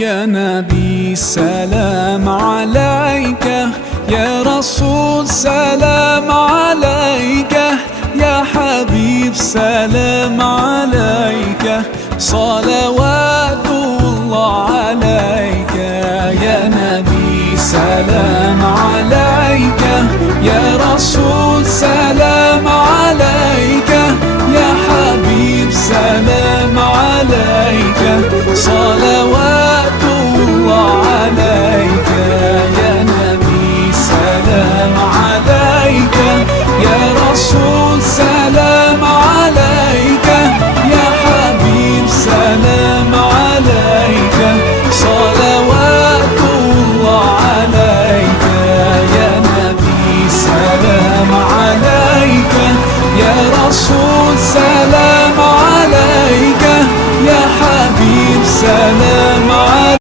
يا نبي سلام عليك، يا رسول سلام عليك، يا حبيب سلام عليك، صلوات الله عليك. يا نبي سلام عليك، يا رسول سلام عليك، يا حبيب سلام عليك، صلوات